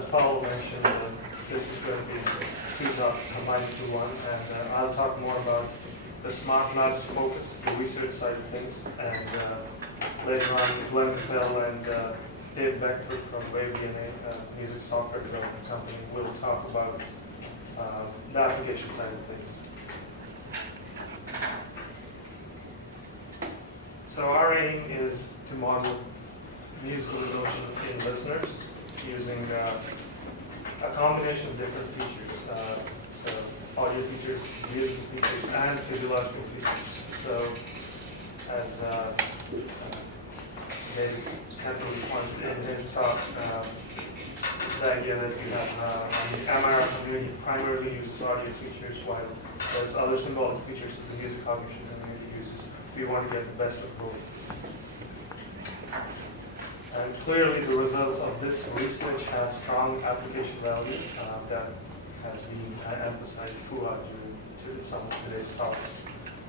as Paul mentioned, this is going to be two talks combined into one, and I'll talk more about the smart labs focus, the research side of things, and later on, Glen Kappel and Dave Beckford from WaveDNA, music software development company, will talk about the application side of things. So our aim is to model musical emotion in listeners using a combination of different features. So audio features, musical features, and physiological features. So as David Kappel pointed in his talk, the idea that we have the CogMIR community primarily uses audio features, while there's other symbolic features that the music cognition community uses. We want to get the best of both. And clearly the results of this research have strong application value that has been emphasized throughout some of today's talks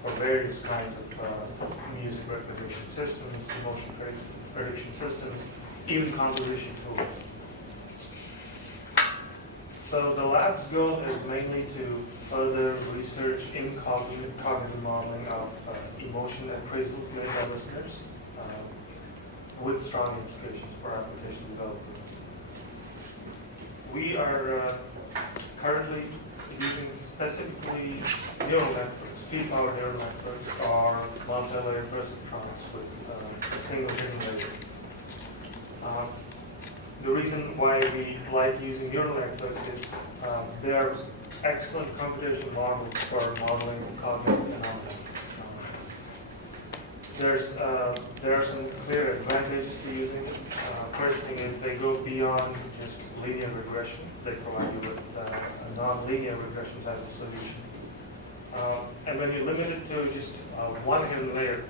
for various kinds of music recognition systems, emotion prediction systems, even composition tools. So the lab's goal is mainly to further research in cognitive modeling of emotion appraisals made by listeners with strong implications for application development. We are currently using specifically neural networks, feed-powered neural networks, or multi-layer perceptrons with a single hidden layer. The reason why we like using neural networks is they are excellent computational models for modeling cognitive phenomena. There are some clear advantages to using it. First thing is they go beyond just linear regression. They provide you with a non-linear regression type of solution. And when you limit it to just one hidden layer,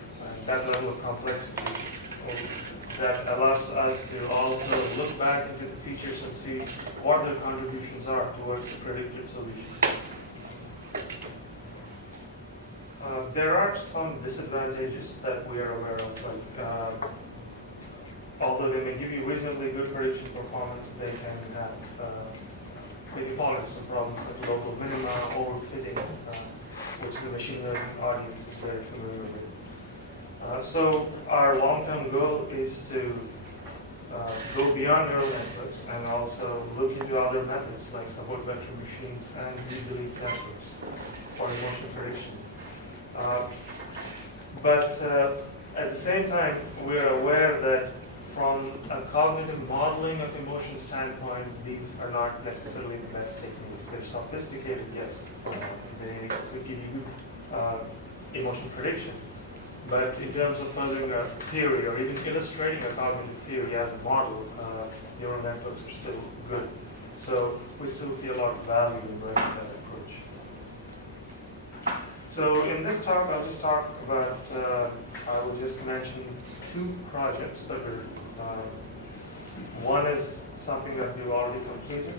that level of complexity, that allows us to also look back into the features and see what their contributions are towards the predicted solution. There are some disadvantages that we are aware of. Like, although they may give you reasonably good prediction performance, they can fall into some problems like local minima, overfitting, which the machine learning audience is very familiar with. So our long-term goal is to go beyond neural networks and also look into other methods like support vector machines and deep-delete networks for emotion prediction. But at the same time, we're aware that from a cognitive modeling of emotion standpoint, these are not necessarily the best techniques. They're sophisticated, yes. They could give you emotion prediction. But in terms of furthering a theory or even illustrating a cognitive theory as a model, neural networks are still good. So we still see a lot of value in learning that approach. So in this talk, I'll just talk about, I will just mention two projects that are, one is something that we've already completed.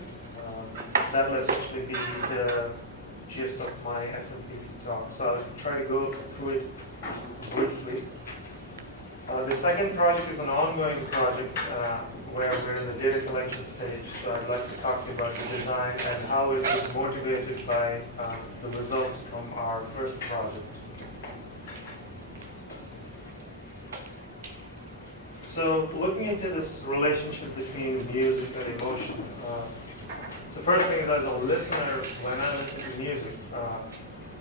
That will essentially be the gist of my SMPC talk. So I'll try to go through it briefly. The second project is an ongoing project where we're in the data collection stage. So I'd like to talk to you about the design and how it was motivated by the results from our first project. So looking into this relationship between music and emotion, so first thing is as a listener, when I listen to music,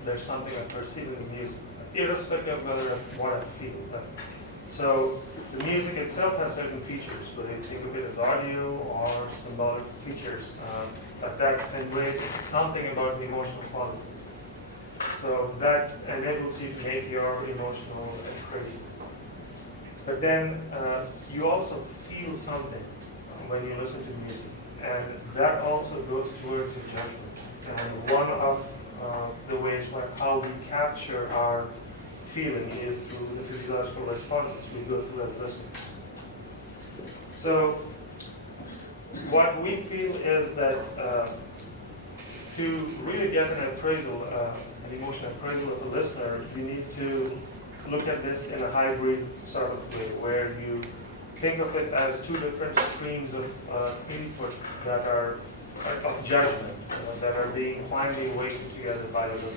there's something I perceive in the music, irrespective of what I feel. So the music itself has certain features, whether you think of it as audio or symbolic features, that conveys something about the emotional quality. So that enables you to make your emotional expression. But then you also feel something when you listen to music, and that also goes towards your judgment. And one of the ways how we capture our feeling is through the physiological responses we go through as listeners. So what we feel is that to really get an appraisal, an emotional appraisal of a listener, you need to look at this in a hybrid sort of way, where you think of it as two different streams of input that are of judgment that are being finally awakened together by the listener.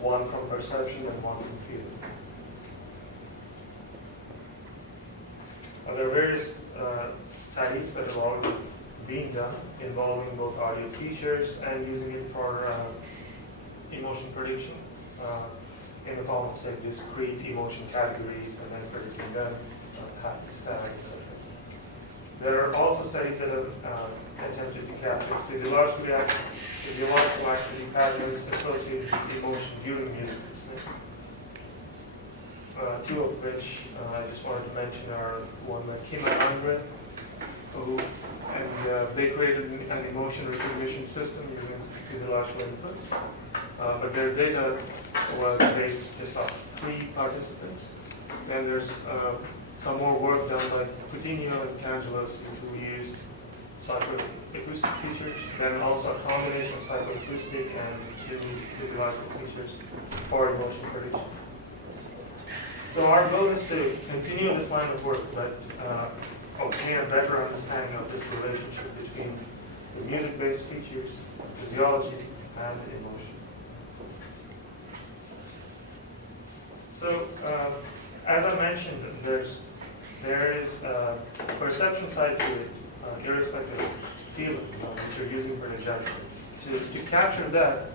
One from perception and one from feeling. There are various studies that have already been done involving both audio features and using it for emotion prediction in the form of, say, discrete emotion categories and then predicting them, happy, sad, etc. There are also studies that have attempted to capture physiological activity patterns associated with emotion during music listening. Two of which I just wanted to mention are one by CogMIR, they created an emotion recognition system using physiological input. But their data was based just on 3 participants. Then there's some more work done by Coutinho and Cangelos, who used psychoacoustic features, then also a combination of psychoacoustic and physiological features for emotion prediction. So our goal is to continue this line of work, but obtain a better understanding of this relationship between the music-based features, physiology, and emotion. So, as I mentioned, there is a perception side to it, irrespective of feeling, which you're using for the judgment. To capture that,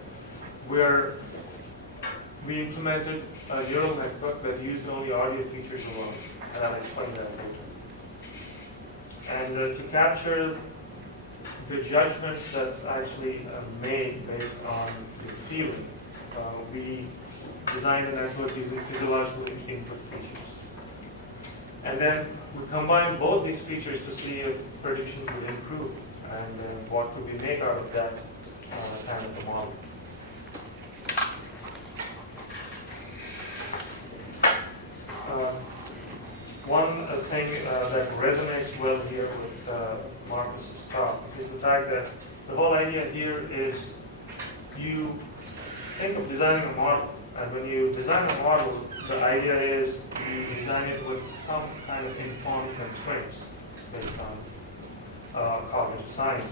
we implemented a neural network that used only audio features alone, and I'll explain that later. And to capture the judgment that's actually made based on the feeling, we designed a network using physiological input features. And then we combined both these features to see if predictions would improve, and what could we make out of that kind of a model. One thing that resonates well here with Marcus's talk is the fact that the whole idea here is you think of designing a model, and when you design a model, the idea is you design it with some kind of informed constraints based on cognitive science.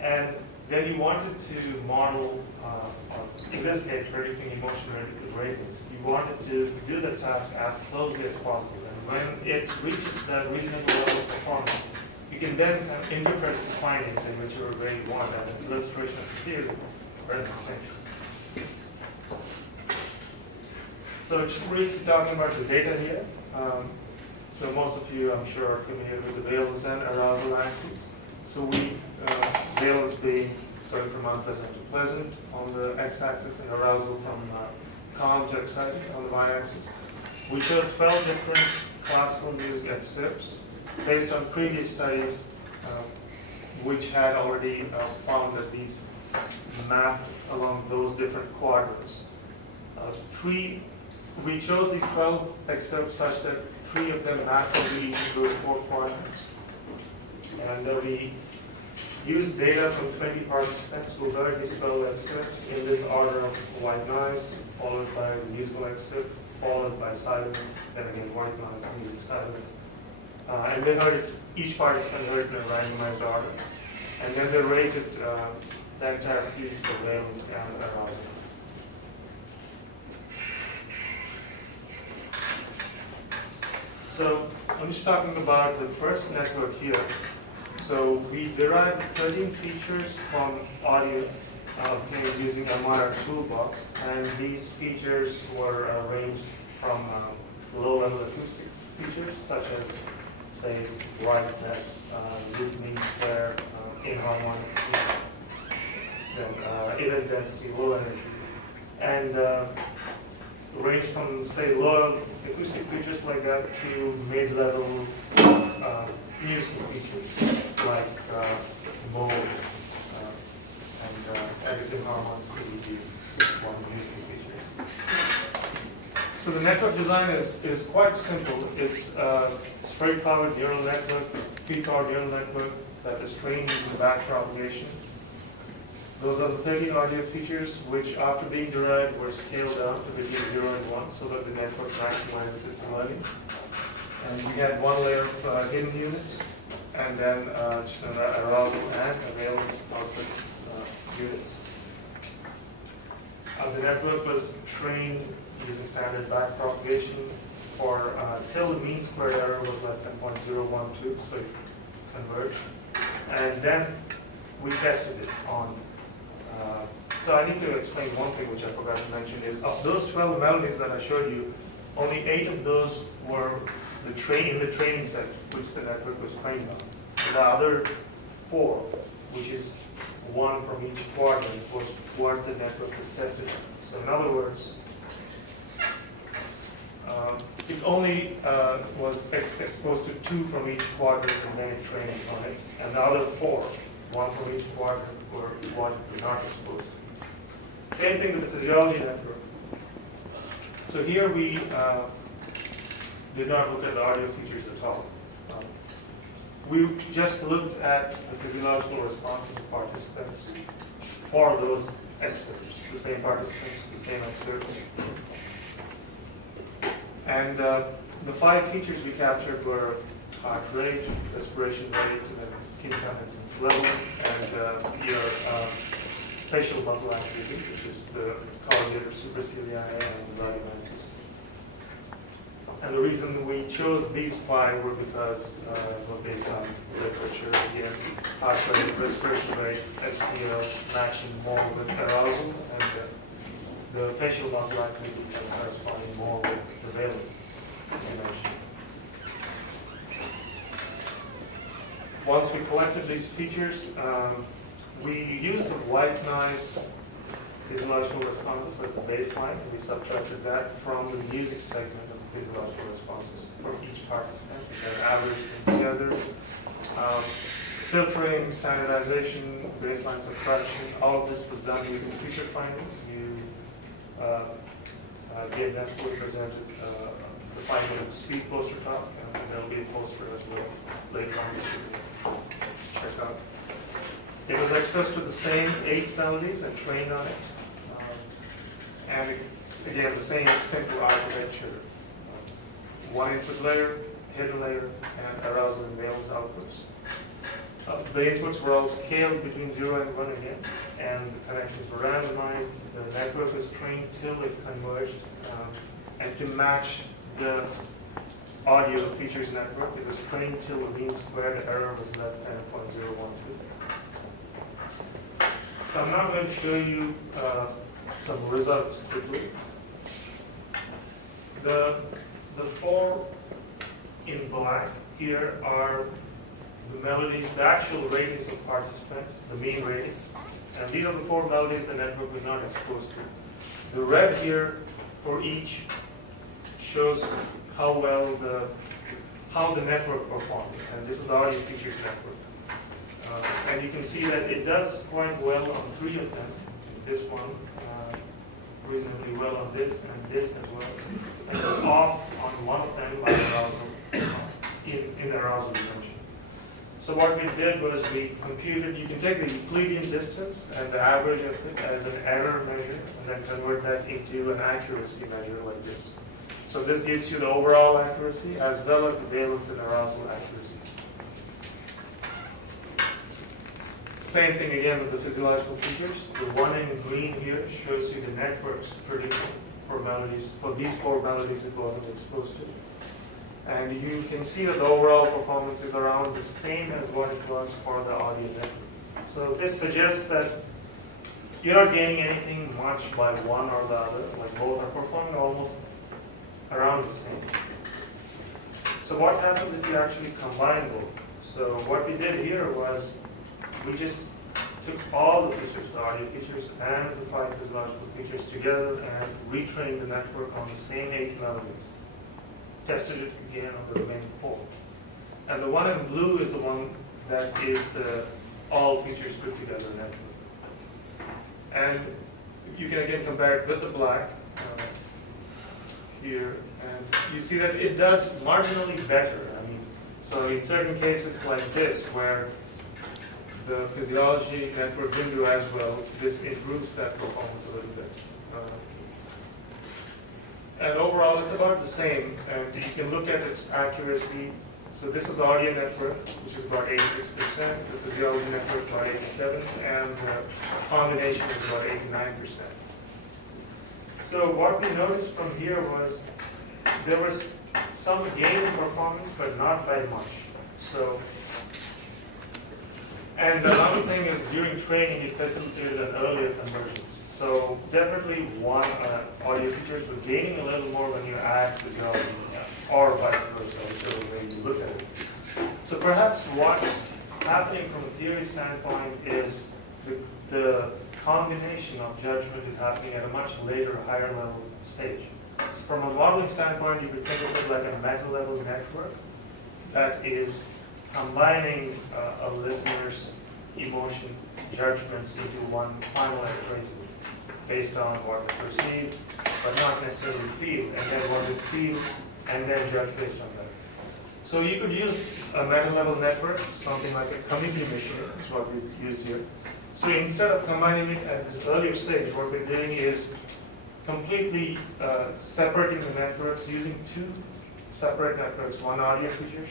And then you wanted to model, in this case, predicting emotion ratings. You wanted to do the task as closely as possible. And when it reaches that reasonable level of performance, you can then interpret the findings in whichever way you want, and an illustration of the theory or an extension. So just briefly talking about the data here. So most of you, I'm sure, are familiar with the valence and arousal axes. So valence being going from unpleasant to pleasant on the x-axis, and arousal from calm to excited on the y-axis. We chose 12 different classical music excerpts based on previous studies which had already found that these mapped along those different quadrants. We chose these 12 excerpts such that 3 of them mapped onto each of those 4 quadrants. And we used data from 20 participants who heard these 12 excerpts in this order of white noise, followed by the musical excerpt, followed by silence, then again white noise, music, silence. And they heard it, each participant heard it in a randomized order. And then they rated the entire piece for valence and arousal. So I'm just talking about the first network here. So we derived 13 features from audio obtained using MIR toolbox, and these features were arranged from low-level acoustic features such as, say, brightness, rhythmic snare, inharmonic, then event density, low energy, and range from, say, low acoustic features like that to mid-level musical features like mode and additive harmonics could be one musical feature. So the network design is quite simple. It's a straightforward neural network, feed-forward neural network that is trained using batch propagation. Those are the 13 audio features which, after being derived, were scaled down to between 0 and 1 so that the network maximizes its learning. And we had one layer of hidden units, and then just an arousal and availance output units. The network was trained using standard back propagation for till the mean squared error was less than 0.012, so it converged. And then we tested it on. So I need to explain one thing which I forgot to mention is of those 12 melodies that I showed you, only 8 of those were in the training set which the network was trained on. And the other 4, which is one from each quadrant, was what the network was tested on. So in other words, it only was exposed to 2 from each quadrant and then it trained on it. And the other 4, one from each quadrant, were what it was not exposed to. Same thing with the physiology network. So here we did not look at the audio features at all. We just looked at the physiological response of the participants for those excerpts, the same participants, the same excerpts. And the 5 features we captured were heart rate, respiration rate, and then skin contents level, and your facial muscle activity, which is the colligator supercilii and the xyliomantis. And the reason we chose these 5 were because were based on literature. Again, heart rate, respiration rate, SCO matching more with arousal, and the facial muscle activity corresponding more with the valence dimension. Once we collected these features, we used the white noise physiological responses as the baseline, and we subtracted that from the music segment of the physiological responses for each participant, and averaged them together. Filtering, standardization, baseline subtraction, all of this was done using feature findings. Glen Kappel presented the finding of the speed poster talk, and there will be a poster as well later on that you can check out. It was exposed to the same 8 melodies and trained on it. And again, the same simple architecture. One input layer, hidden layer, and arousal and valence outputs. The inputs were all scaled between 0 and 1 again, and the connections were randomized. The network was trained till it converged. And to match the audio features network, it was trained till the mean squared error was less than 0.012. So I'm now going to show you some results quickly. The 4 in black here are the melodies, the actual ratings of participants, the mean ratings. And these are the 4 melodies the network was not exposed to. The red here for each shows how well the network performed. And this is the audio features network. And you can see that it does quite well on 3 of them. This one, reasonably well on this, and this as well. And it's off on one of them by arousal, in the arousal dimension. So what we did was we computed, you can take the Euclidean distance and the average of it as an error measure, and then convert that into an accuracy measure like this. So this gives you the overall accuracy as well as the valence and arousal accuracy. Same thing again with the physiological features. The one in green here shows you the network's prediction for melodies. For these 4 melodies it wasn't exposed to. And you can see that the overall performance is around the same as what it was for the audio network. So this suggests that you're not gaining anything much by one or the other, like both are performing almost around the same. So what happens if you actually combine both? So what we did here was we just took all the features, the audio features and the 5 physiological features together and retrained the network on the same 8 melodies. Tested it again on the remaining 4. And the one in blue is the one that is the all features put together network. And you can again compare it with the black here, and you see that it does marginally better. I mean, so in certain cases like this, where the physiology network didn't do as well, this improves that performance a little bit. And overall, it's about the same. And you can look at its accuracy. So this is the audio network, which is about 86%. The physiology network about 87%, and the combination is about 89%. So what we noticed from here was there was some gain in performance, but not by much. So, and another thing is during training, it facilitated an earlier conversion. So definitely one audio features, but gaining a little more when you add physiology, or vice versa, whichever way you look at it. So perhaps what's happening from a theory standpoint is the combination of judgment is happening at a much later, higher level stage. So from a modeling standpoint, you could think of it like a meta-level network that is combining a listener's emotion judgments into one final appraisal based on what they perceive, but not necessarily feel, and then what they feel, and then judge based on that. So you could use a meta-level network, something like a committee machine, is what we use here. So instead of combining it at this earlier stage, what we're doing is completely separating the networks using two separate networks, one audio features,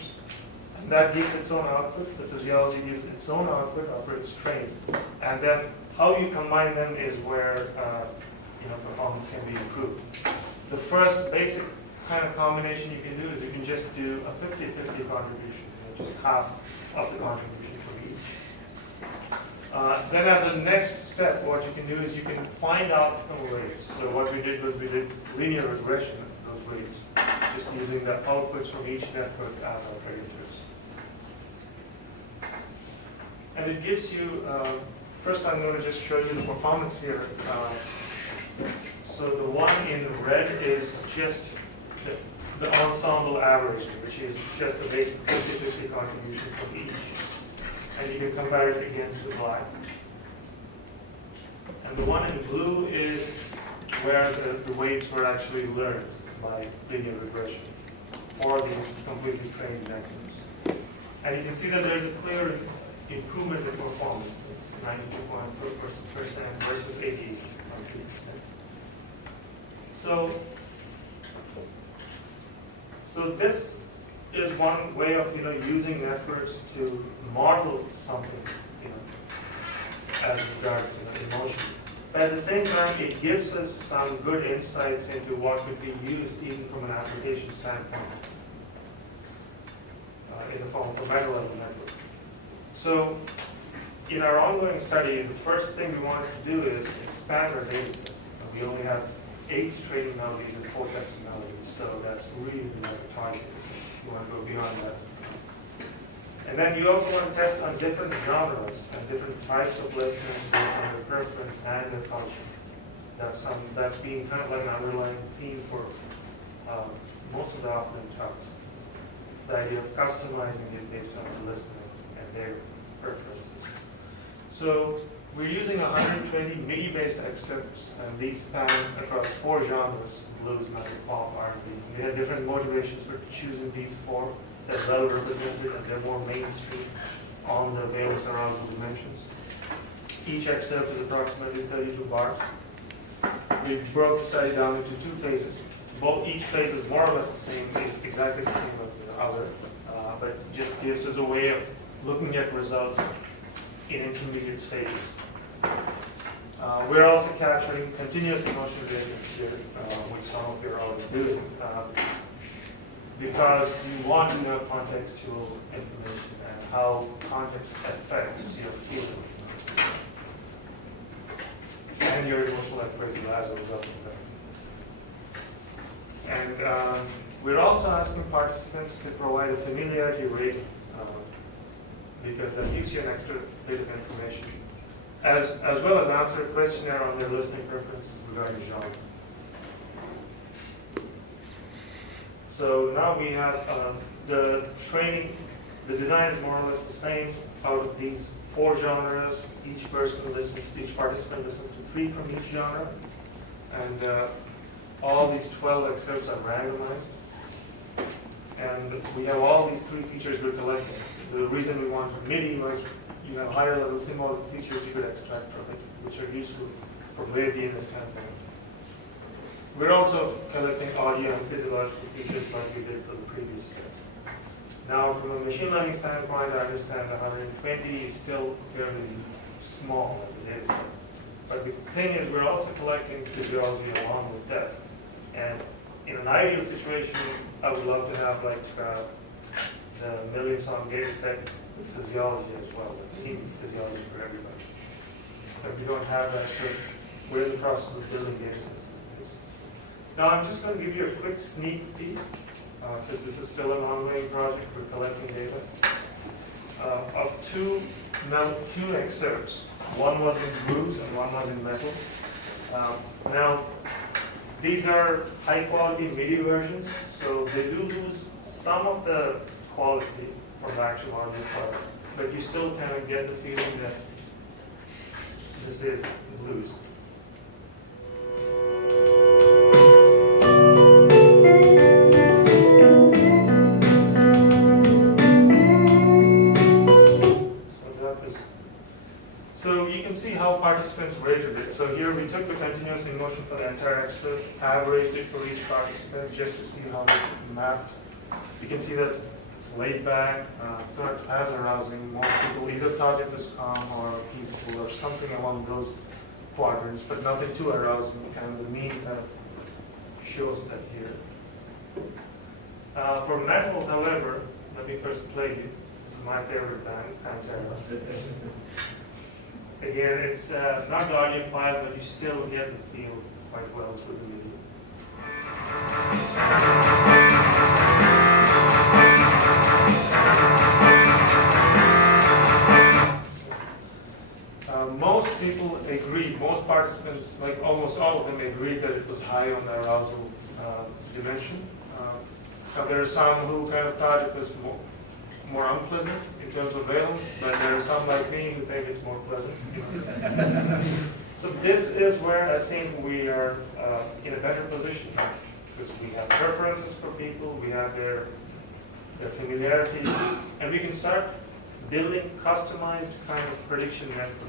and that gives its own output. The physiology gives its own output after it's trained. And then how you combine them is where performance can be improved. The first basic kind of combination you can do is you can just do a 50-50 contribution, just half of the contribution from each. Then as a next step, what you can do is you can find outcome weights. So what we did was we did linear regression of those weights, just using the outputs from each network as our predictors. And it gives you, first I'm going to just show you the performance here. So the one in red is just the ensemble average, which is just a basic 50-50 contribution from each. And you can compare it against the black. And the one in blue is where the weights were actually learned by linear regression for these completely trained networks. And you can see that there's a clear improvement in performance. It's 92.4% versus 88.3%. So this is one way of using networks to model something as regards emotion. But at the same time, it gives us some good insights into what could be used even from an application standpoint in the form of a meta-level network. So in our ongoing study, the first thing we wanted to do is expand our data set. We only have 8 training melodies and 4 testing melodies, so that's really the target. You want to go beyond that. And then you also want to test on different genres and different types of listeners based on their preference and their culture. That's been kind of like an underlying theme for most of the offline talks. The idea of customizing it based on the listener and their preferences. So we're using 120 MIDI-based excerpts, and these span across 4 genres: blues, metal, pop, R&B. We had different motivations for choosing these 4. They're well represented and they're more mainstream on the valence arousal dimensions. Each excerpt is approximately 32 bars. We broke the study down into 2 phases. Each phase is more or less the same, is exactly the same as the other, but just gives us a way of looking at results in intermediate stages. We're also capturing continuous emotion data here, which some of you are already doing, because you want to know contextual information and how context affects your feeling and your emotional appraisal as a result of that. And we're also asking participants to provide a familiarity rating, because that gives you an extra bit of information, as well as answer a questionnaire on their listening preferences regarding genre. So now we have the training. The design is more or less the same. Out of these 4 genres, each participant listens to 3 from each genre, and all these 12 excerpts are randomized. And we have all these 3 features we're collecting. The reason we wanted MIDI was you have higher level symbolic features you could extract from it, which are useful for WaveDNA standpoint. We're also collecting audio and physiological features like we did for the previous step. Now, from a machine learning standpoint, I understand 120 is still fairly small as a data set. But the thing is, we're also collecting physiology along with that. And in an ideal situation, I would love to have like the million-song data set with physiology as well. We need physiology for everybody. But we don't have that, so we're in the process of building data sets. Now I'm just going to give you a quick sneak peek, because this is still an ongoing project. We're collecting data of two excerpts. One was in blues and one was in metal. Now, these are high-quality MIDI versions, so they do lose some of the quality from the actual audio file, but you still kind of get the feeling that this is blues. So you can see how participants rated it. So here we took the continuous in motion for the entire excerpt, averaged it for each participant just to see how it mapped. You can see that it's laid back, it's not as arousing. Most people either thought it was calm or peaceful or something along those quadrants, but nothing too arousing, and the mean kind of shows that here. For metal, however, let me first play you. This is my favorite band, Pantera. Again, it's not the audio file, but you still get the feel quite well through the video. Most people agreed, most participants, like almost all of them agreed that it was high on the arousal dimension. There are some who kind of thought it was more unpleasant in terms of valence, but there are some like me who think it's more pleasant. So this is where I think we are in a better position, because we have preferences for people, we have their familiarity, and we can start building customized kind of prediction networks.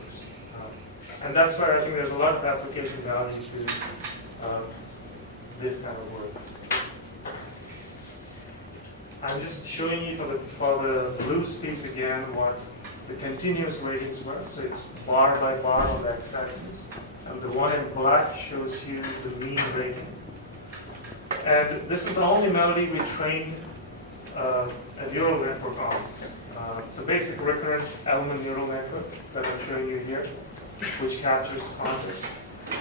And that's where I think there's a lot of application value to this kind of work. I'm just showing you for the blues piece again what the continuous ratings were. So it's bar by bar on the x-axis. And the one in black shows you the mean rating. And this is the only melody we trained a neural network on. It's a basic recurrent element neural network that I'm showing you here, which captures context.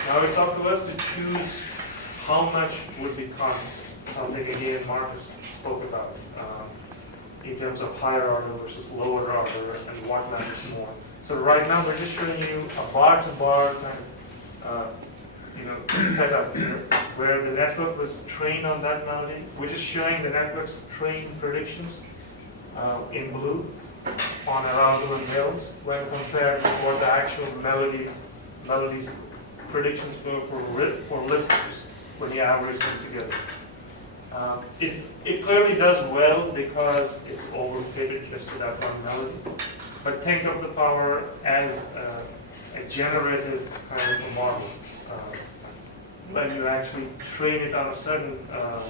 Now it's up to us to choose how much would be context. Something again Marcus spoke about in terms of higher order versus lower order and what matters more. So right now we're just showing you a bar-to-bar kind of setup here, where the network was trained on that melody. We're just showing the network's trained predictions in blue on arousal and valence when compared to what the actual melody's predictions were for listeners when you average them together. It clearly does well because it's overfitted just to that one melody. But think of the power as a generative kind of a model. When you actually train it on a certain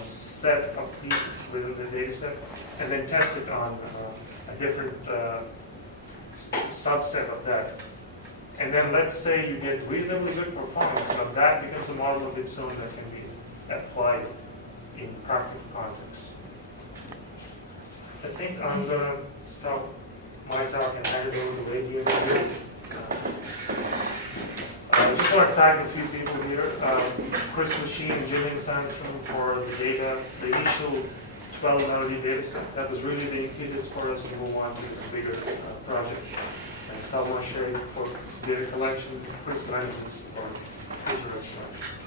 set of pieces within the data set and then test it on a different subset of that. And then let's say you get reasonably good performance, but that becomes a model of its own that can be applied in practical context. I think I'm going to stop my talk and hand it over to WaveDNA. I just want to thank a few people here. Chris Machine and Jillian Sandstrom for the data, the initial 12 melody data set. That was really the impetus for us to move on to this bigger project. And Salwa Shay for data collection, Chris Lenses for digital extraction.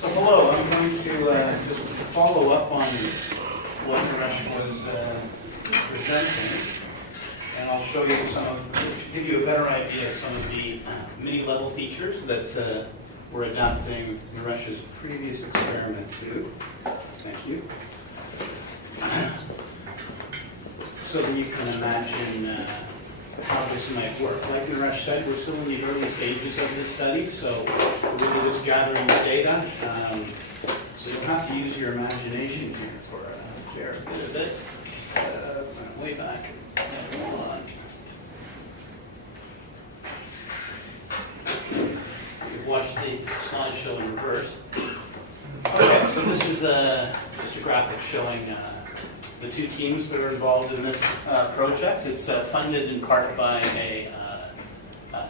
So hello, I'm going to just follow up on what Naresh was presenting, and I'll show you give you a better idea of some of the mini-level features that we're adapting Naresh's previous experiment to. Thank you. So that you can imagine how this might work. Like Naresh said, we're still in the early stages of this study, so we're really just gathering the data. So you'll have to use your imagination here for a fair bit of it. Way back. Hold on. Watch the slideshow in reverse. Okay, so this is just a graphic showing the two teams that are involved in this project. It's funded in part by a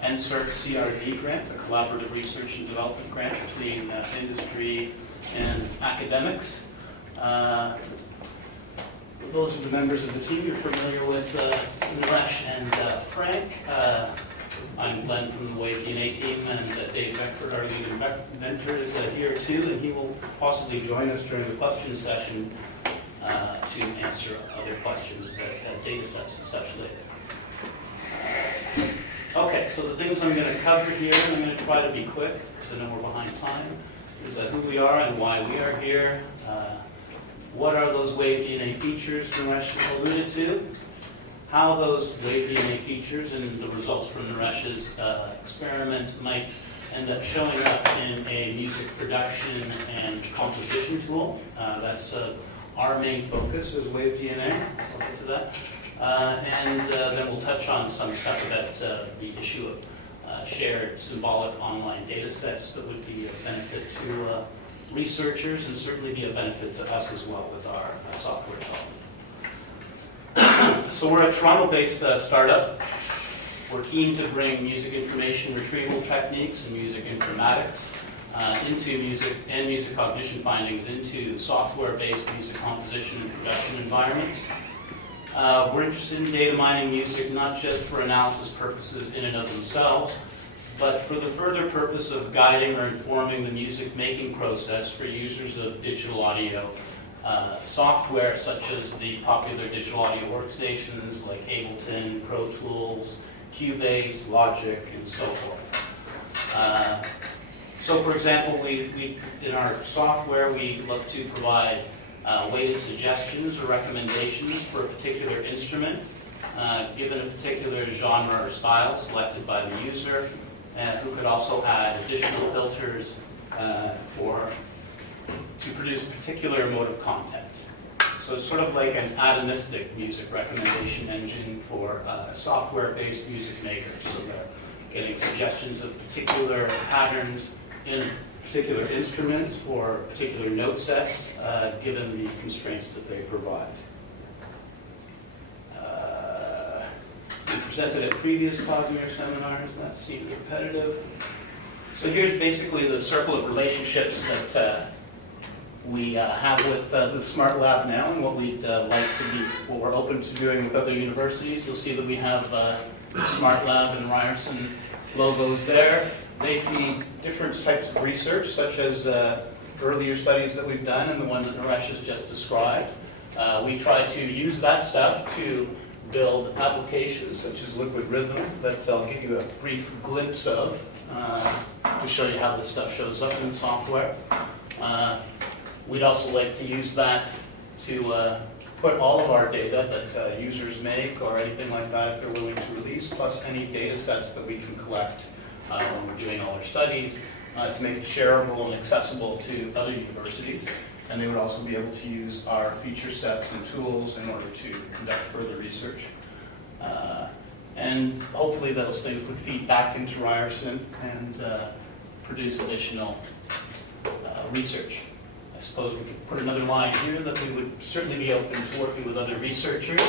NSERC CRD grant, a collaborative research and development grant between industry and academics. Those are the members of the team. You're familiar with Naresh and Frank. I'm Glen from the WaveDNA team, and Dave Beckford, our lead inventor, is here too, and he will possibly join us during the question session to answer other questions about data sets and such later. Okay, so the things I'm going to cover here, and I'm going to try to be quick because I know we're behind time, is who we are and why we are here. What are those WaveDNA features Naresh alluded to? How those WaveDNA features and the results from Naresh's experiment might end up showing up in a music production and composition tool. That's our main focus is WaveDNA. I'll get to that. And then we'll touch on some stuff about the issue of shared symbolic online data sets that would be a benefit to researchers and certainly be a benefit to us as well with our software development. So we're a Toronto-based startup. We're keen to bring music information retrieval techniques and music informatics into music and music cognition findings into software-based music composition and production environments. We're interested in data mining music not just for analysis purposes in and of themselves, but for the further purpose of guiding or informing the music making process for users of digital audio software such as the popular digital audio workstations like Ableton, Pro Tools, Cubase, Logic, and so forth. So for example, we in our software, we look to provide weighted suggestions or recommendations for a particular instrument, given a particular genre or style selected by the user, who could also add additional filters to produce a particular mode of content. So it's sort of like an atomistic music recommendation engine for software-based music makers. So they're getting suggestions of particular patterns in a particular instrument or particular note sets, given the constraints that they provide. We presented at previous CogMIR seminars, that seems repetitive. So here's basically the circle of relationships that we have with the Smart Lab now, and what we'd like to be, what we're open to doing with other universities. You'll see that we have Smart Lab and Ryerson logos there. They feed different types of research, such as earlier studies that we've done and the one that Naresh has just described. We try to use that stuff to build applications such as liquid rhythm that I'll give you a brief glimpse of to show you how this stuff shows up in the software. We'd also like to use that to put all of our data that users make or anything like that if they're willing to release, plus any data sets that we can collect when we're doing all our studies, to make it shareable and accessible to other universities. And they would also be able to use our feature sets and tools in order to conduct further research. And hopefully those things would feed back into Ryerson and produce additional research. I suppose we could put another line here that we would certainly be open to working with other researchers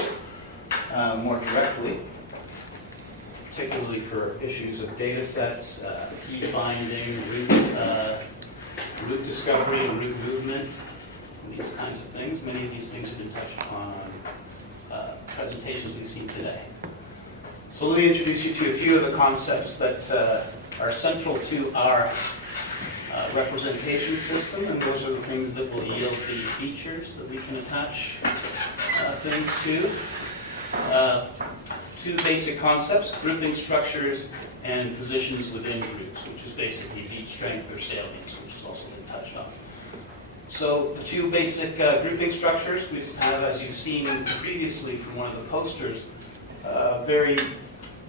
more directly, particularly for issues of data sets, key finding, root discovery and root movement, these kinds of things. Many of these things have been touched upon on presentations we've seen today. So let me introduce you to a few of the concepts that are central to our representation system, and those are the things that will yield the features that we can attach things to. Two basic concepts, grouping structures and positions within groups, which is basically beat strength or salience, which has also been touched on. So the two basic grouping structures we have, as you've seen previously from one of the posters, very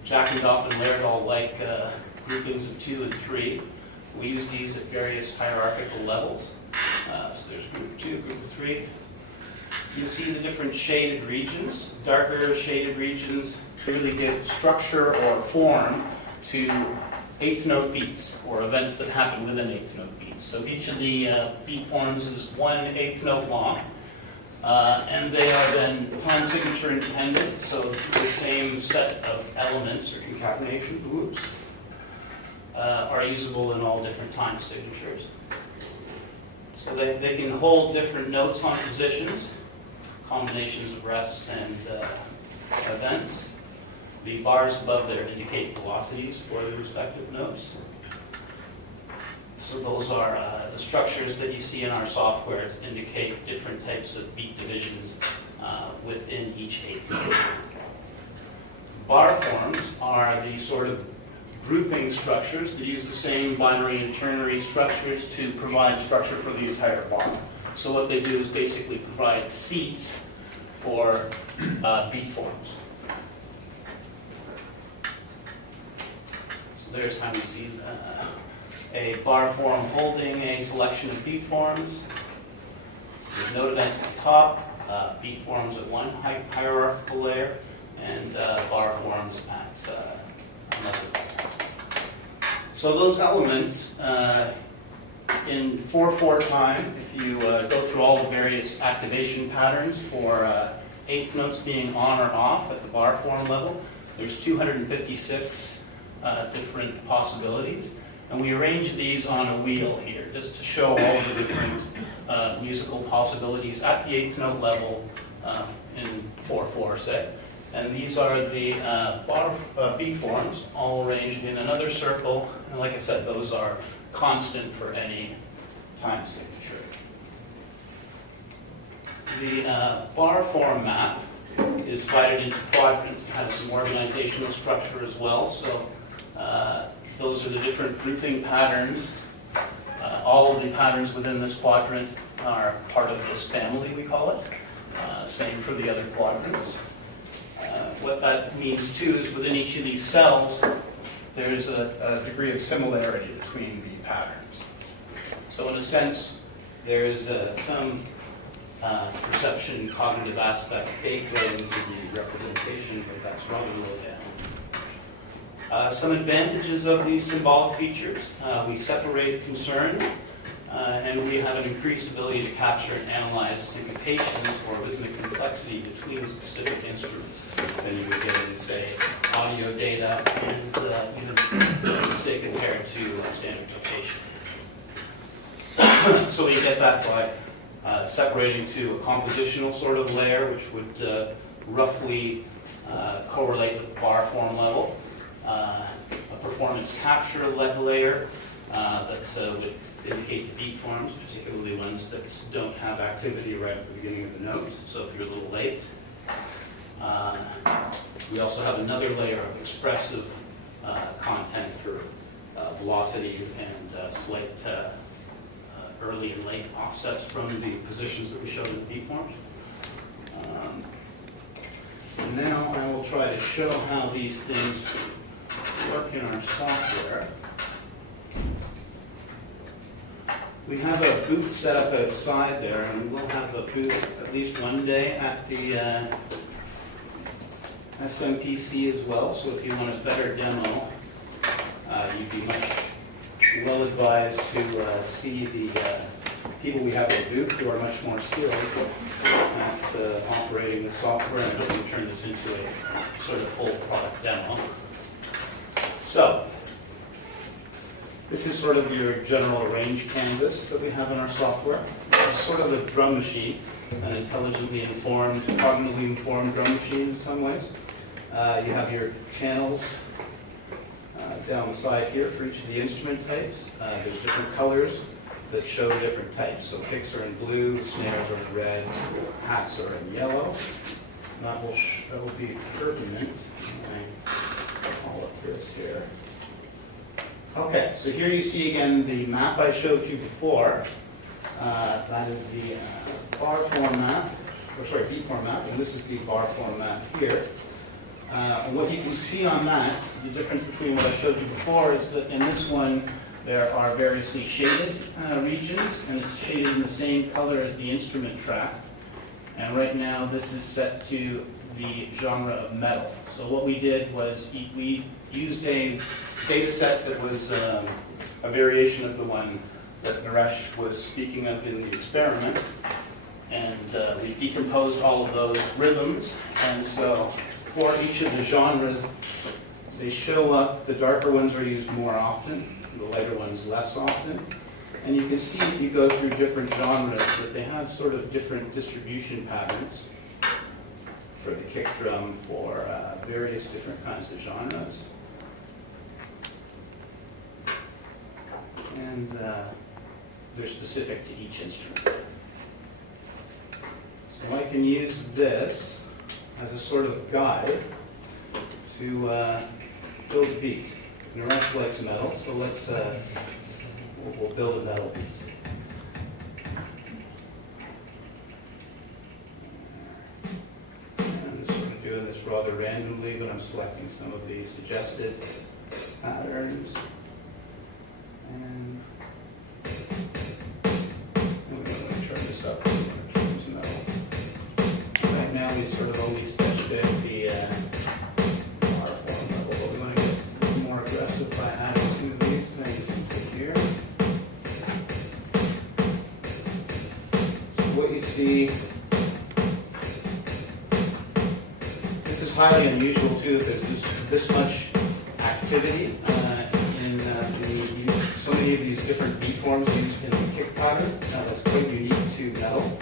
Jack and Duff and Laerdal-like groupings of 2 and 3. We use these at various hierarchical levels. So there's group 2, group 3. You see the different shaded regions. Darker shaded regions really give structure or form to eighth note beats, or events that happen within eighth note beats. So each of the beat forms is 1 eighth note long, and they are then time signature independent, so the same set of elements or concatenations are usable in all different time signatures. So they can hold different notes on positions, combinations of rests and events. The bars above there indicate velocities for the respective notes. So those are the structures that you see in our software to indicate different types of beat divisions within each eighth note. Bar forms are the sort of grouping structures that use the same binary and ternary structures to provide structure for the entire bar. So what they do is basically provide seats for beat forms. So there's how we see a bar form holding a selection of beat forms. So there's note events at the top, beat forms at one hierarchical layer, and bar forms at another layer. So those elements in 4/4 time, if you go through all the various activation patterns for eighth notes being on or off at the bar form level, there's 256 different possibilities. And we arrange these on a wheel here, just to show all of the different musical possibilities at the eighth note level in 4/4, say. And these are the bar beat forms, all arranged in another circle. And like I said, those are constant for any time signature. The bar form map is divided into quadrants. It has some organizational structure as well. So those are the different grouping patterns. All of the patterns within this quadrant are part of this family, we call it. Same for the other quadrants. What that means too is within each of these cells, there's a degree of similarity between the patterns. So in a sense, there's some perception, cognitive aspects baked into the representation, but that's rather low down. Some advantages of these symbolic features: we separate concern, and we have an increased ability to capture and analyze syncopation or rhythmic complexity between specific instruments than you would get in, say, audio data, and even, say, compared to standard notation. So we get that by separating to a compositional sort of layer, which would roughly correlate with the bar form level, a performance capture layer that would indicate the beat forms, particularly ones that don't have activity right at the beginning of the note, so if you're a little late. We also have another layer of expressive content for velocities and slight early and late offsets from the positions that we showed in the beat forms. And now I will try to show how these things work in our software. We have a booth set up outside there, and we will have a booth at least one day at the SMPC as well. So if you want a better demo, you'd be much well advised to see the people we have at the booth who are much more skilled at operating the software and helping turn this into a sort of full product demo. So this is sort of your general range canvas that we have in our software. It's sort of a drum machine, an intelligently informed, cognitively informed drum machine in some ways. You have your channels down the side here for each of the instrument types. There's different colors that show different types. So picks are in blue, snares are in red, hats are in yellow. That will be pertinent. I'll call it this here. Okay, so here you see again the map I showed you before. That is the bar form map, or sorry, beat form map, and this is the bar form map here. What you can see on that, the difference between what I showed you before is that in this one, there are variously shaded regions, and it's shaded in the same color as the instrument track. And right now, this is set to the genre of metal. So what we did was we used a data set that was a variation of the one that Naresh was speaking of in the experiment. And we decomposed all of those rhythms. And so for each of the genres, they show up. The darker ones are used more often, the lighter ones less often. And you can see if you go through different genres that they have sort of different distribution patterns for the kick drum for various different kinds of genres. And they're specific to each instrument. So I can use this as a sort of guide to build a beat. Naresh likes metal, so let's we'll build a metal beat. I'm just sort of doing this rather randomly, but I'm selecting some of the suggested patterns. And I'm going to turn this up to metal. Right now we sort of only sketched out the bar form level, but we want to get a little more aggressive by adding some of these things into here. So what you see, this is highly unusual too, that there's this much activity so many of these different beat forms used in the kick pattern. Now that's quite unique to metal.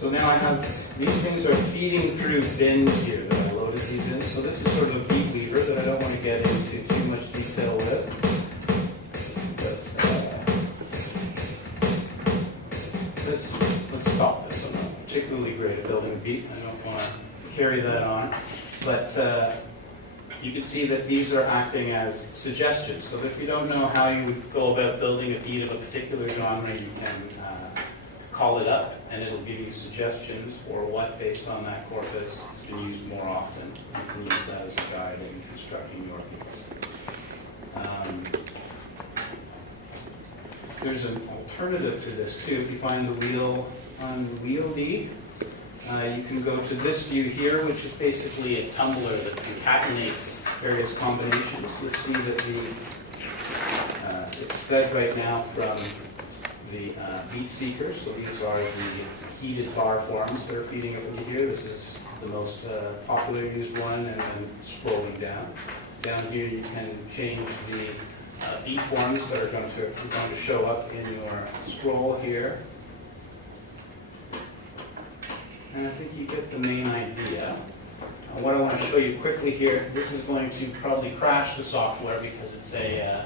So now I have, these things are feeding through bins here that I loaded these in. So this is sort of a beat weaver that I don't want to get into too much detail with. But let's stop this. I'm not particularly great at building a beat. I don't want to carry that on. But you can see that these are acting as suggestions. So if you don't know how you would go about building a beat of a particular genre, you can call it up, and it'll give you suggestions for what, based on that corpus, has been used more often. You can use that as a guide in constructing your beats. There's an alternative to this too. If you find the wheel on the wheel D, you can go to this view here, which is basically a tumbler that concatenates various combinations. Let's see that it's fed right now from the beat seeker. So these are the heated bar forms that are feeding over here. This is the most popular used one, and then scrolling down. Down here you can change the beat forms that are going to show up in your scroll here. And I think you get the main idea. What I want to show you quickly here, this is going to probably crash the software because it's a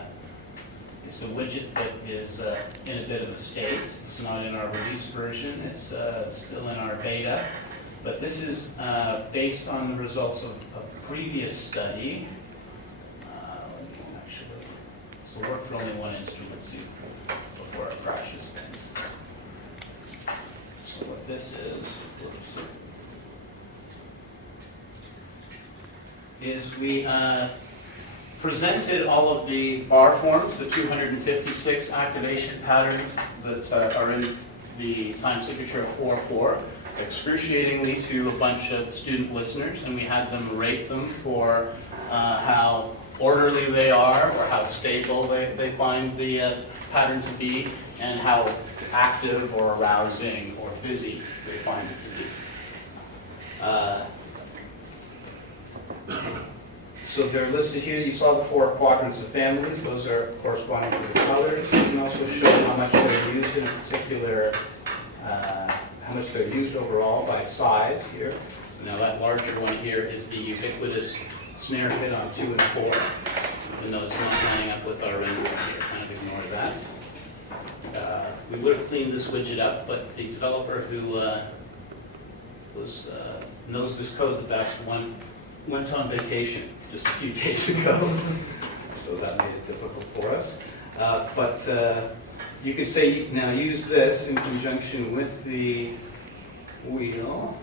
widget that is in a bit of a state. It's not in our release version. It's still in our beta. But this is based on the results of a previous study. So work for only one instrument before it crashes things. So what this is we presented all of the bar forms, the 256 activation patterns that are in the time signature of 4/4, excruciatingly to a bunch of student listeners, and we had them rate them for how orderly they are, or how stable they find the pattern to be, and how active or arousing or busy they find it to be. So they're listed here. You saw the 4 quadrants of families. Those are corresponding to the colors. You can also show how much they're used in a particular, how much they're used overall by size here. So now that larger one here is the ubiquitous snare hit on 2 and 4. Even though it's not lining up with our render here, kind of ignore that. We would have cleaned this widget up, but the developer who knows this code the best went on vacation just a few days ago, so that made it difficult for us. But you could say now use this in conjunction with the wheel.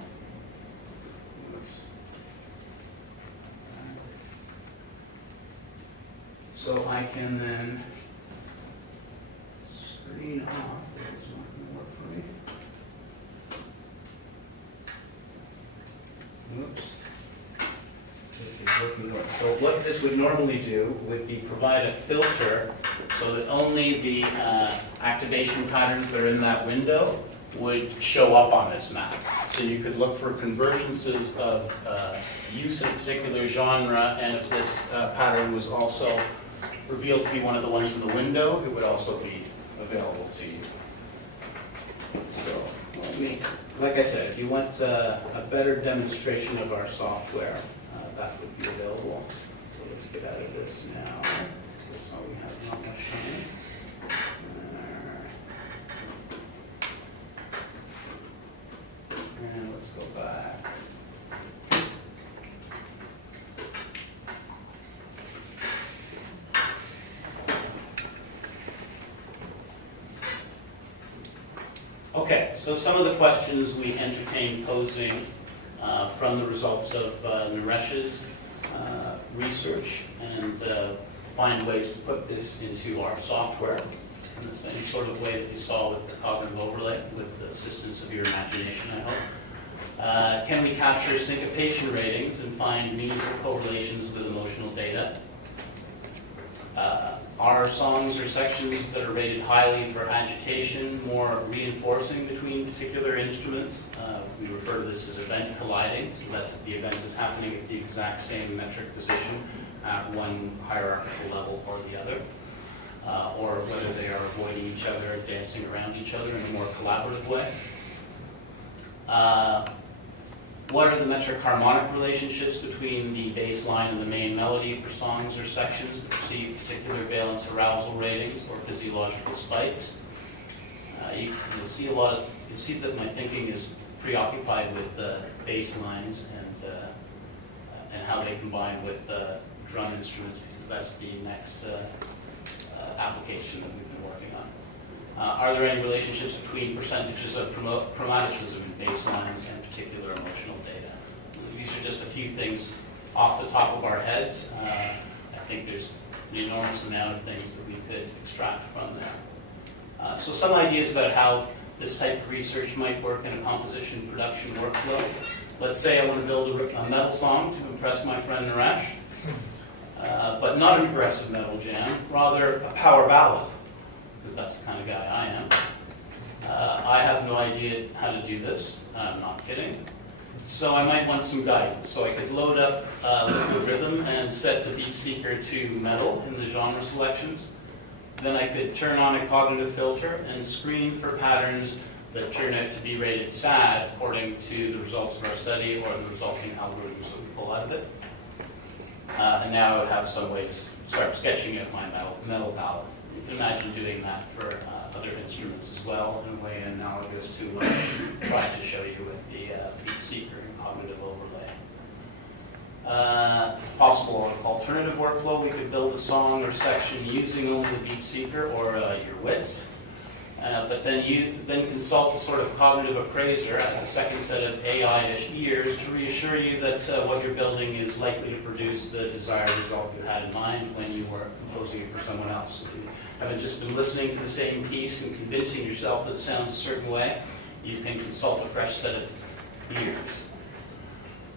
So I can then screen off. It's not going to work for me. Whoops. So what this would normally do would be provide a filter so that only the activation patterns that are in that window would show up on this map. So you could look for convergences of use of a particular genre, and if this pattern was also revealed to be one of the ones in the window, it would also be available to you. So let me, like I said, if you want a better demonstration of our software, that would be available. So let's get out of this now. So we have not much time. And let's go back. Okay, so some of the questions we entertained posing from the results of Naresh's research, and find ways to put this into our software in the same sort of way that you saw with the cognitive overlay, with the assistance of your imagination, I hope. Can we capture syncopation ratings and find meaningful correlations with emotional data? Are songs or sections that are rated highly for agitation more reinforcing between particular instruments? We refer to this as event colliding, so that's if the event is happening at the exact same metric position at one hierarchical level or the other, or whether they are avoiding each other, dancing around each other in a more collaborative way. What are the metric harmonic relationships between the bass line and the main melody for songs or sections that receive particular valence arousal ratings or physiological spikes? You'll see that my thinking is preoccupied with bass lines and how they combine with drum instruments, because that's the next application that we've been working on. Are there any relationships between percentages of chromaticism in bass lines and particular emotional data? These are just a few things off the top of our heads. I think there's an enormous amount of things that we could extract from there. So some ideas about how this type of research might work in a composition production workflow. Let's say I want to build a metal song to impress my friend Naresh, but not a progressive metal jam, rather a power ballad, because that's the kind of guy I am. I have no idea how to do this. I'm not kidding. So I might want some guidance. So I could load up Liquid Rhythm and set the beat seeker to metal in the genre selections. Then I could turn on a cognitive filter and screen for patterns that turn out to be rated sad according to the results of our study or the resulting algorithms that we pull out of it. And now I would have some way to start sketching out my metal ballad. You can imagine doing that for other instruments as well, in a way analogous to what I tried to show you with the beat seeker and cognitive overlay. Possible alternative workflow, we could build a song or section using only the beat seeker or your wits, but then consult a sort of cognitive appraiser as a second set of AI-ish ears to reassure you that what you're building is likely to produce the desired result you had in mind when you were composing it for someone else. If you haven't just been listening to the same piece and convincing yourself that it sounds a certain way, you can consult a fresh set of ears.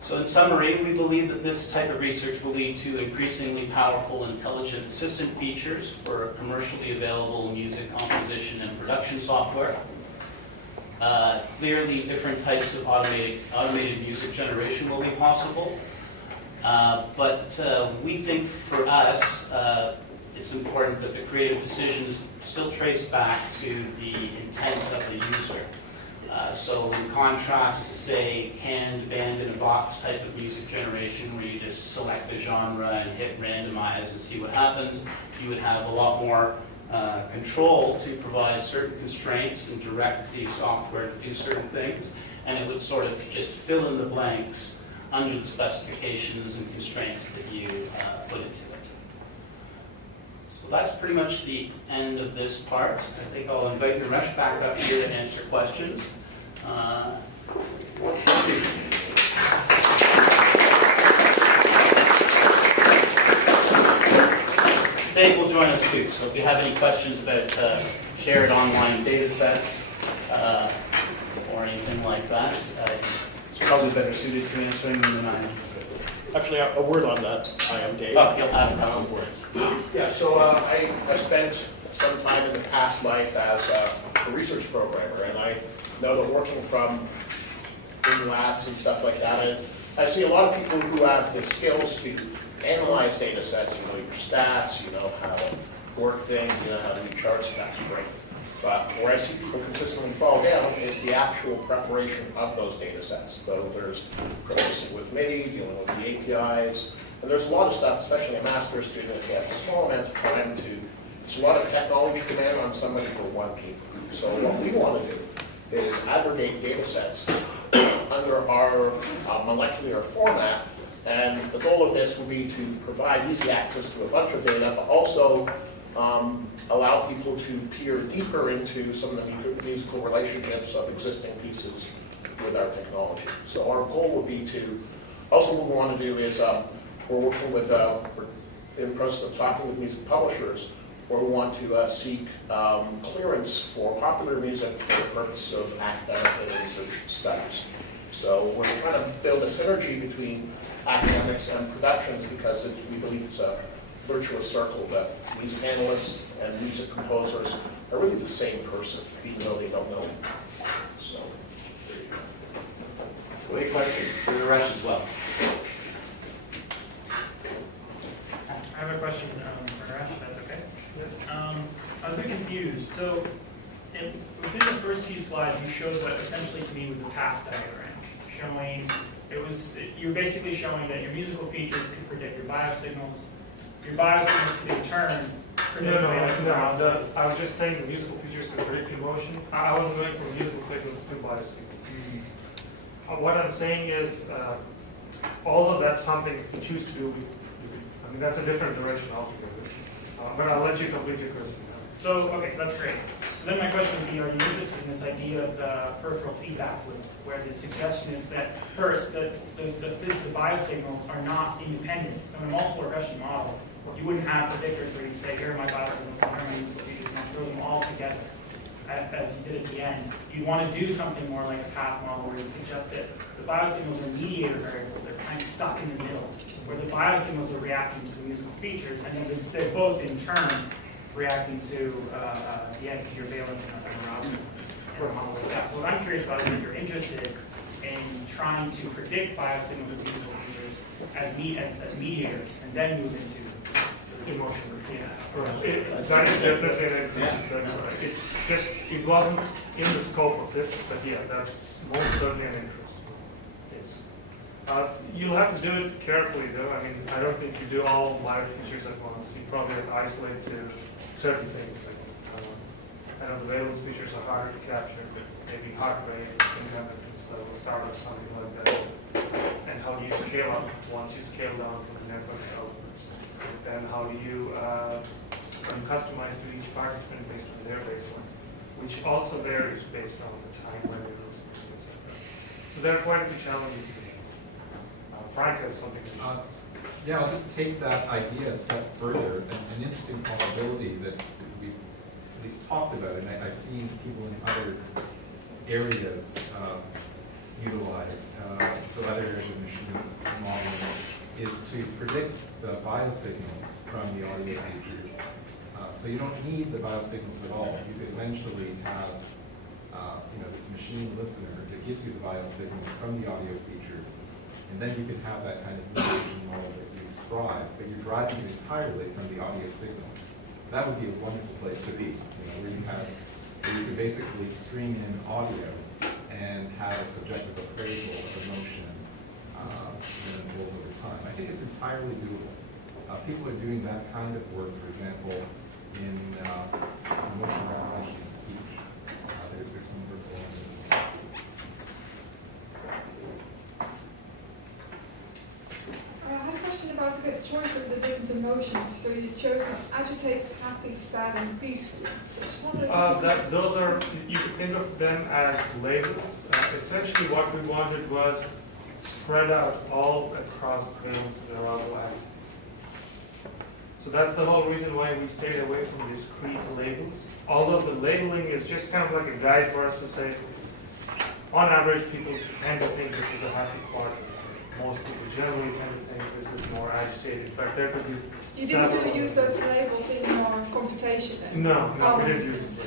So in summary, we believe that this type of research will lead to increasingly powerful intelligent assistant features for commercially available music composition and production software. Clearly, different types of automated music generation will be possible. But we think for us, it's important that the creative decisions still trace back to the intent of the user. So in contrast to, say, canned band-in-a-box type of music generation where you just select a genre and hit randomize and see what happens, you would have a lot more control to provide certain constraints and direct the software to do certain things, and it would sort of just fill in the blanks under the specifications and constraints that you put into it. So that's pretty much the end of this part. I think I'll invite Naresh back up here to answer questions. Dave will join us too, so if you have any questions about shared online data sets or anything like that, it's probably better suited to answering than I am. Actually, a word on that. I am Dave. Oh, you'll have a couple of words. Yeah, so I spent some time in the past life as a research programmer, and I know that working from in labs and stuff like that, I see a lot of people who have the skills to analyze data sets, you know your stats, you know how to work things, you know how to do charts, that's great. But where I see people consistently fall down is the actual preparation of those data sets. So there's processing with MIDI, dealing with the APIs, and there's a lot of stuff, especially a master's student, if you have a small amount of time to, it's a lot of technology demand on somebody for one people. So what we want to do is aggregate data sets under our molecular format, and the goal of this will be to provide easy access to a bunch of data, but also allow people to peer deeper into some of the musical relationships of existing pieces with our technology. So our goal would be to, also what we want to do is, we're working with, we're in the process of talking with music publishers, where we want to seek clearance for popular music for the purpose of academic and research studies. So we're trying to build a synergy between academics and productions because we believe it's a virtuous circle that music analysts and music composers are really the same person, even though they don't know him. So, there you go. So any questions for Naresh as well? I have a question for Naresh, if that's okay. I was a bit confused. So, within the first few slides, you showed what essentially to me was a path diagram, showing you're basically showing that your musical features could predict your biosignals. Your biosignals could in turn predict No, I was just saying the musical features can predict emotion. I wasn't going from musical signals to biosignals. What I'm saying is, although that's something if you choose to do, I mean, that's a different direction altogether. But I'll let you complete your question. So that's great. So then my question would be, are you interested in this idea of the peripheral feedback loop, where the suggestion is that first, the biosignals are not independent. So in a multiple regression model, you wouldn't have predictors where you say, here are my biosignals, here are my musical features, and I'll throw them all together, as you did at the end. You want to do something more like a path model where you suggest that the biosignals are mediator variables, they're kind of stuck in the middle, where the biosignals are reacting to the musical features, and then they're both in turn reacting to your valence and arousal. So what I'm curious about is if you're interested in trying to predict biosignals and musical features as mediators, and then move into emotion. That is definitely an interest. It's just, it wasn't in the scope of this, but yeah, that's most certainly an interest. Yes. You'll have to do it carefully though. I mean, I don't think you do all live features at once. You probably have to isolate to certain things. Like, I know the valence features are harder to capture, but maybe heart rate, inhabitants level, start or something like that. And how do you scale up once you scale down from the network elements? Then how do you customize to each participant based on their baseline, which also varies based on the time when it is, etc. So there are quite a few challenges there. Frank has something to add. Yeah, I'll just take that idea a step further. An interesting possibility that we've at least talked about, and I've seen people in other areas utilize, so other areas of machine modeling, is to predict the biosignals from the audio features. So you don't need the biosignals at all. You could eventually have this machine listener that gives you the biosignals from the audio features, and then you can have that kind of mediation model that you described, but you're driving it entirely from the audio signal. That would be a wonderful place to be, where you can basically stream in audio and have a subjective appraisal of emotion and goals over time. I think it's entirely doable. People are doing that kind of work, for example, in emotion regulation and speech. There's some work going on this. I had a question about the at choice of the different emotions, so you chose agitated, happy, sad, and peaceful. So it's not really Those are, you could think of them as labels. Essentially what we wanted was spread out all across things in the arousal axis. So that's the whole reason why we stayed away from discrete labels. Although the labeling is just kind of like a guide for us to say, on average, people tend to think this is a happy quadrant. Most people generally tend to think this is more agitated, but there could be You didn't several use others. those labels in your computation then? No, we didn't use it.